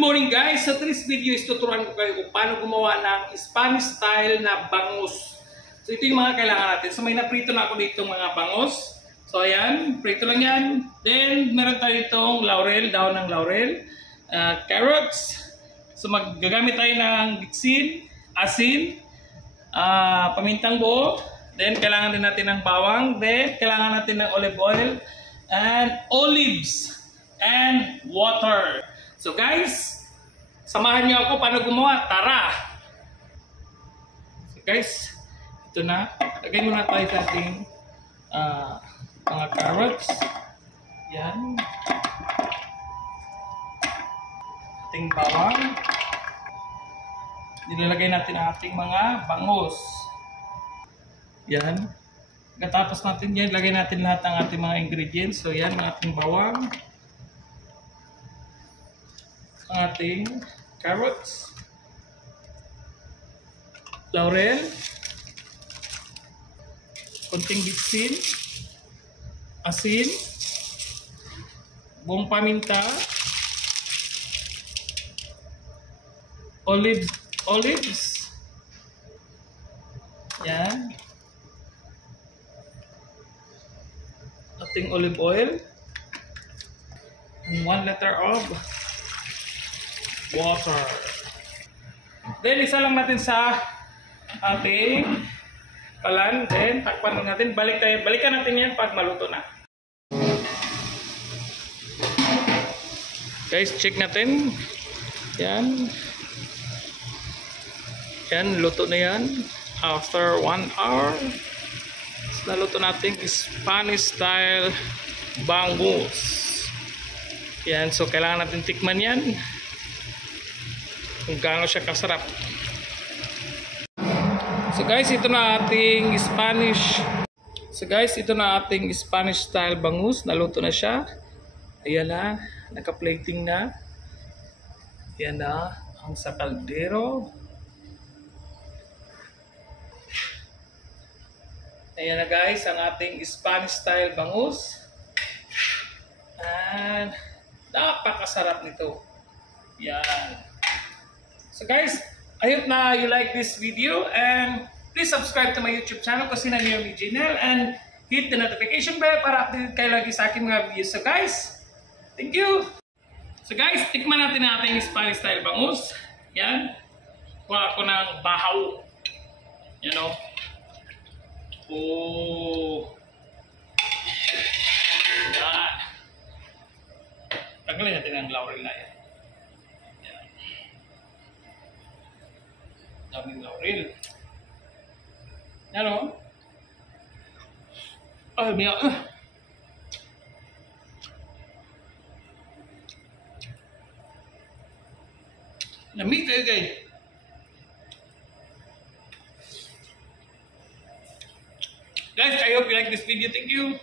morning guys! Sa today's video is tuturuan ko kayo kung paano gumawa ng Spanish style na bangus. So ito yung mga kailangan natin. So may naprito na ako dito mga bangus. So ayan, prito lang yan. Then meron tayo itong laurel, daon ng laurel, carrots. So magagamit tayo ng bitsin, asin, pamintang buo. Then kailangan din natin ng bawang. Then kailangan natin ng olive oil and olives and water. So guys, samahan niyo ako paano gumawa. Tara! So guys, ito na. Lagay muna tayo sa ating mga carrots. Yan. Ating bawang. Nilalagay natin ang ating mga bangus. Yan. Pagkatapos natin yan, lagay natin lahat ng ating mga ingredients. So yan, ang ating bawang. Ang ating carrots, laurel, konting bitsin, asin, buong paminta, olives, yan, ating olive oil, and 1 liter of water. Then isa lang natin sa ating kalan. Then takpan natin. Balikan natin yan pag maluto na. Guys, check natin. Yan. Yan, luto na yan. After 1 hour, naluto natin Spanish style bangus. Yan, so kailangan natin tikman yan kung gaano siya kasarap. So guys, ito na ating Spanish style bangus. Naluto na siya. Ayan na, naka-plating na. Ayan na ang sa kaldero. Ayan na guys, ang ating Spanish style bangus. And napakasarap nito. Yan. So guys, I hope na you like this video and please subscribe to my YouTube channel kasi nandiyo yung channel and hit the notification bell para update kayo lagi sa aking mga videos. So guys, thank you! So guys, tikman natin ang ating Spanish style bangus. Yan. Kuha ako ng bahaw. Yan o. Oh. Yan. Tagalin natin ang laurel na yan. Daming laurel. Ano? Ay, may lamig kayo guys. Guys, I hope you like this video. Thank you.